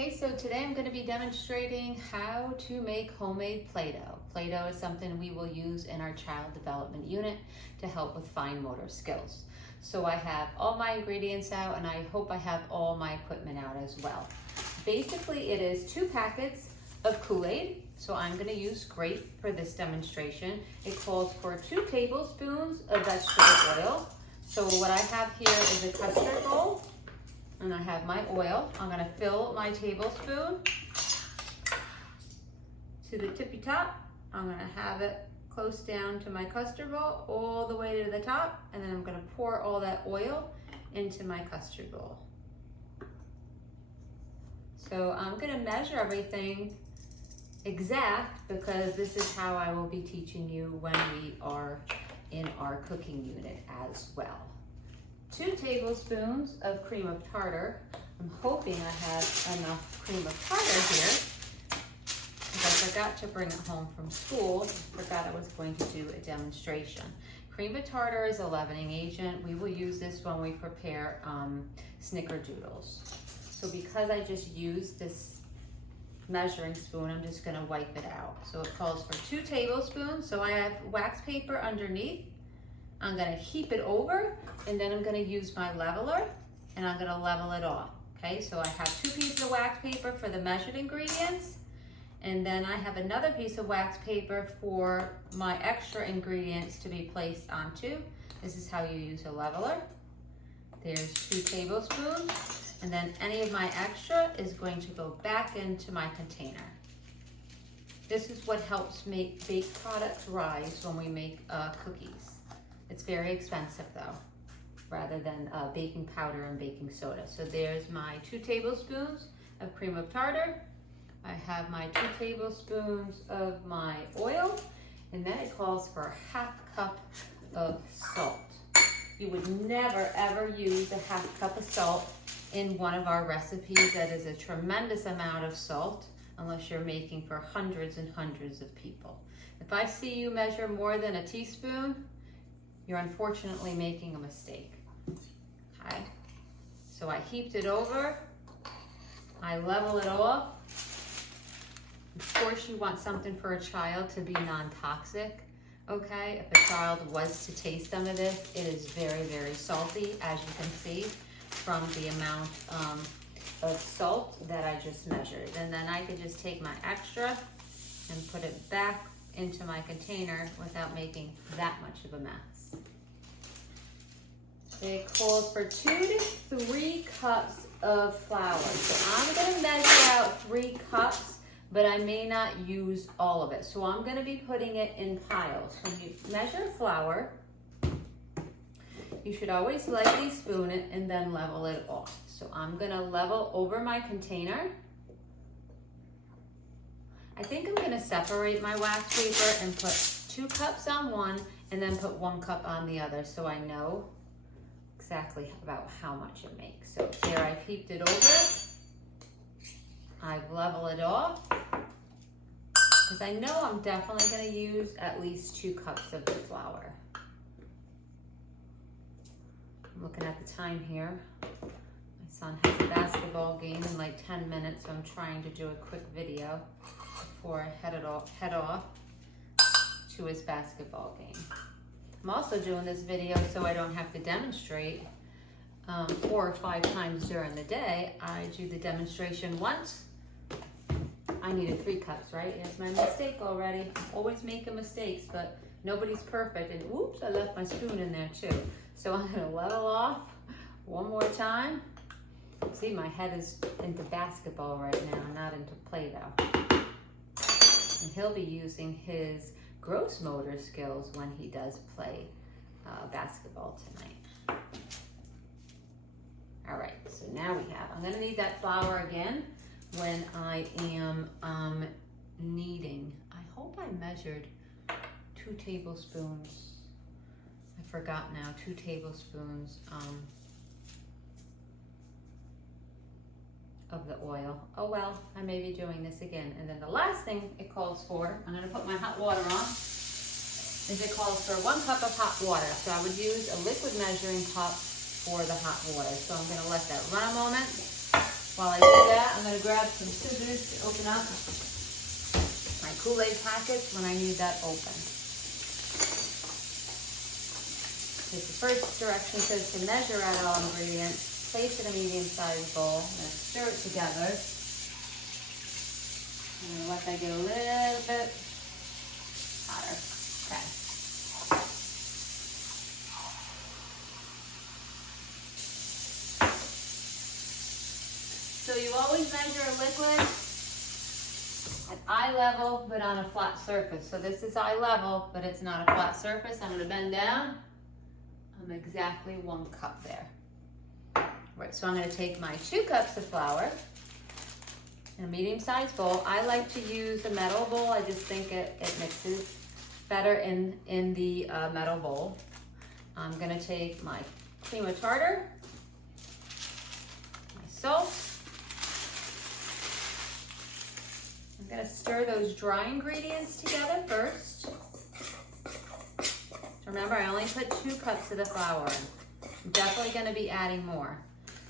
Okay, so today I'm going to be demonstrating how to make homemade Play-Doh. Play-Doh is something we will use in our child development unit to help with fine motor skills. So I have all my ingredients out and I hope I have all my equipment out as well. Basically it is 2 packets of Kool-Aid. So I'm going to use grape for this demonstration. It calls for 2 tablespoons of vegetable oil. So what I have here is a custard bowl. And I have my oil. I'm gonna fill my tablespoon to the tippy top. I'm gonna have it close down to my custard bowl all the way to the top. And then I'm gonna pour all that oil into my custard bowl. So I'm gonna measure everything exact because this is how I will be teaching you when we are in our cooking unit as well. 2 tablespoons of cream of tartar. I'm hoping I have enough cream of tartar here because I forgot to bring it home from school. Forgot I was going to do a demonstration. Cream of tartar is a leavening agent. We will use this when we prepare snickerdoodles. So because I just used this measuring spoon, I'm just gonna wipe it out. So it calls for 2 tablespoons. So I have wax paper underneath. I'm gonna heap it over and then I'm gonna use my leveler and I'm gonna level it off. Okay, so I have 2 pieces of wax paper for the measured ingredients and then I have another piece of wax paper for my extra ingredients to be placed onto. This is how you use a leveler. There's 2 tablespoons and then any of my extra is going to go back into my container. This is what helps make baked products rise when we make cookies. It's very expensive though, rather than baking powder and baking soda. So there's my 2 tablespoons of cream of tartar. I have my 2 tablespoons of my oil, and then it calls for a 1/2 cup of salt. You would never ever use a 1/2 cup of salt in one of our recipes. That is a tremendous amount of salt unless you're making for hundreds and hundreds of people. If I see you measure more than a teaspoon, you're unfortunately making a mistake, okay? So I heaped it over, I level it off. Of course you want something for a child to be non-toxic, okay? If a child was to taste some of this, it is very, very salty, as you can see from the amount of salt that I just measured. And then I could just take my extra and put it back into my container without making that much of a mess. It calls for 2 to 3 cups of flour. So I'm gonna measure out 3 cups, but I may not use all of it. So I'm gonna be putting it in piles. When you measure flour, you should always lightly spoon it and then level it off. So I'm gonna level over my container. I think I'm gonna separate my wax paper and put 2 cups on one and then put 1 cup on the other so I know exactly about how much it makes. So here I've heaped it over. I've leveled it off because I know I'm definitely gonna use at least 2 cups of the flour. I'm looking at the time here. My son has a basketball game in like 10 minutes, so I'm trying to do a quick video before I head off to his basketball game. I'm also doing this video so I don't have to demonstrate 4 or 5 times during the day. I do the demonstration once. I needed 3 cups, right? That's my mistake already. Always making mistakes, but nobody's perfect. And oops, I left my spoon in there too. So I'm gonna level off 1 more time. See, my head is into basketball right now, not into Play-Doh. And he'll be using his gross motor skills when he does play basketball tonight. All right, so now I'm gonna need that flour again when I am kneading. I hope I measured 2 tablespoons. I forgot now, 2 tablespoons of the oil. Oh well, I may be doing this again. And then the last thing it calls for, I'm gonna put my hot water on, is it calls for 1 cup of hot water. So I would use a liquid measuring cup for the hot water. So I'm gonna let that run a moment. While I do that, I'm gonna grab some scissors to open up my Kool-Aid packets when I need that open. Okay, the first direction says to measure out all ingredients, place in a medium-sized bowl. I'm gonna stir it together. I'm gonna let that get a little bit hotter. Okay. So you always measure a liquid at eye level, but on a flat surface. So this is eye level, but it's not a flat surface. I'm gonna bend down. I'm exactly 1 cup there. Right, so I'm gonna take my 2 cups of flour in a medium-sized bowl. I like to use a metal bowl. I just think it mixes better in the metal bowl. I'm gonna take my cream of tartar, my salt. I'm gonna stir those dry ingredients together first. Remember, I only put 2 cups of the flour in. I'm definitely gonna be adding more.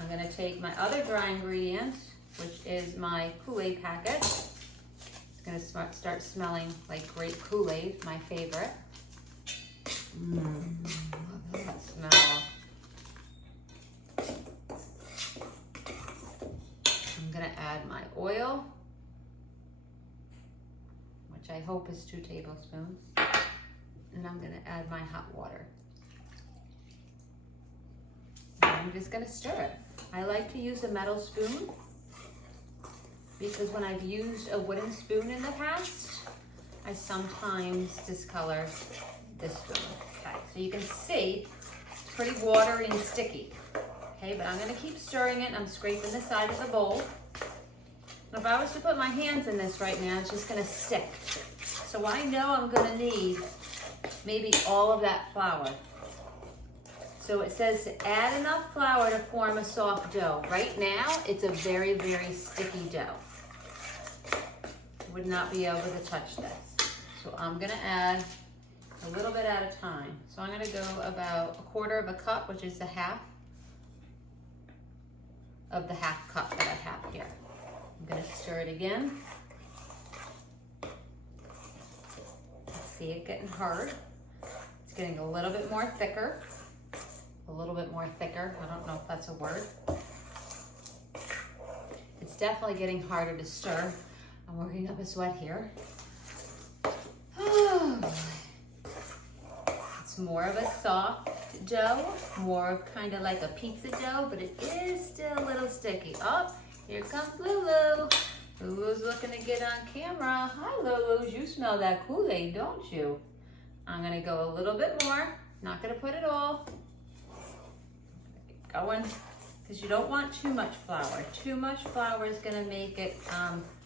I'm gonna take my other dry ingredient, which is my Kool-Aid packet. It's gonna start smelling like grape Kool-Aid, my favorite. Love that smell. I'm gonna add my oil, which I hope is 2 tablespoons. And I'm gonna add my hot water. And I'm just gonna stir it. I like to use a metal spoon because when I've used a wooden spoon in the past, I sometimes discolor this spoon. Okay, so you can see it's pretty watery and sticky. Okay, but I'm gonna keep stirring it and I'm scraping the side of the bowl. And if I was to put my hands in this right now, it's just gonna stick. So I know I'm gonna need maybe all of that flour. So it says to add enough flour to form a soft dough. Right now, it's a very, very sticky dough. I would not be able to touch this. So I'm gonna add a little bit at a time. So I'm gonna go about 1/4 cup, which is the half of the half cup that I have here. I'm gonna stir it again. See it getting hard. It's getting a little bit more thicker. A little bit more thicker. I don't know if that's a word. It's definitely getting harder to stir. I'm working up a sweat here. It's more of a soft dough, more kind of like a pizza dough, but it is still a little sticky. Oh, here comes Lulu. Lulu's looking to get on camera. Hi, Lulu. You smell that Kool-Aid, don't you? I'm gonna go a little bit more. Not gonna put it all. Keep going, because you don't want too much flour. Too much flour is gonna make it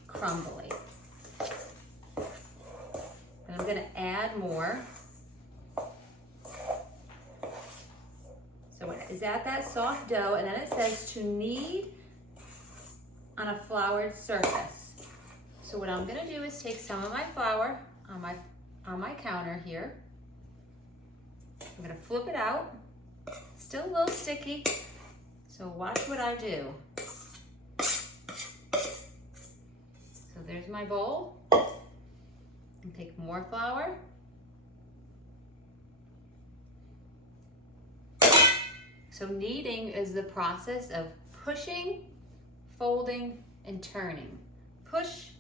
crumbly. And I'm gonna add more. So it is at that soft dough, and then it says to knead on a floured surface. So what I'm gonna do is take some of my flour on my counter here. I'm gonna flip it out. It's still a little sticky, so watch what I do. So there's my bowl. And take more flour. So kneading is the process of pushing, folding, and turning. Push,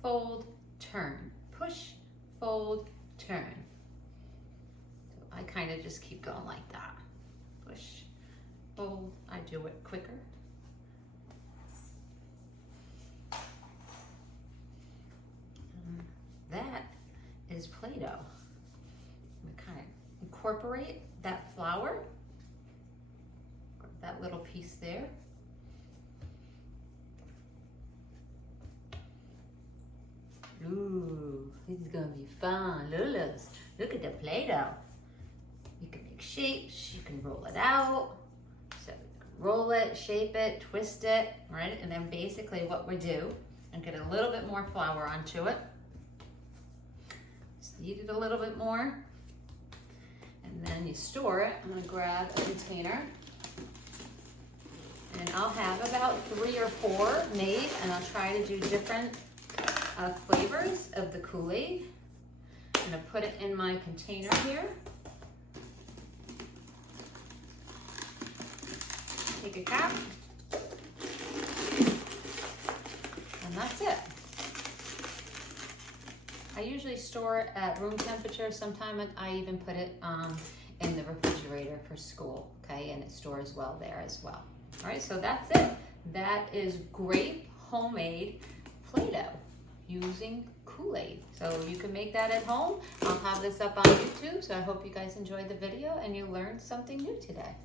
fold, turn. Push, fold, turn. So I kind of just keep going like that. Push, fold. I do it quicker. That is Play-Doh. I'm gonna kind of incorporate that flour, that little piece there. Ooh, this is gonna be fun. Lulu's, look at the Play-Doh. You can make shapes, you can roll it out. So you can roll it, shape it, twist it, right? And then basically what we do, and get a little bit more flour onto it. Just knead it a little bit more. And then you store it. I'm gonna grab a container. And I'll have about about 3 or 4 made, and I'll try to do different flavors of the Kool-Aid. I'm gonna put it in my container here. Take a cap, and that's it. I usually store it at room temperature. Sometimes I even put it in the refrigerator for school, okay? And it stores well there as well. All right, so that's it. That is grape homemade Play-Doh using Kool-Aid. So you can make that at home. I'll have this up on YouTube, so I hope you guys enjoyed the video and you learned something new today.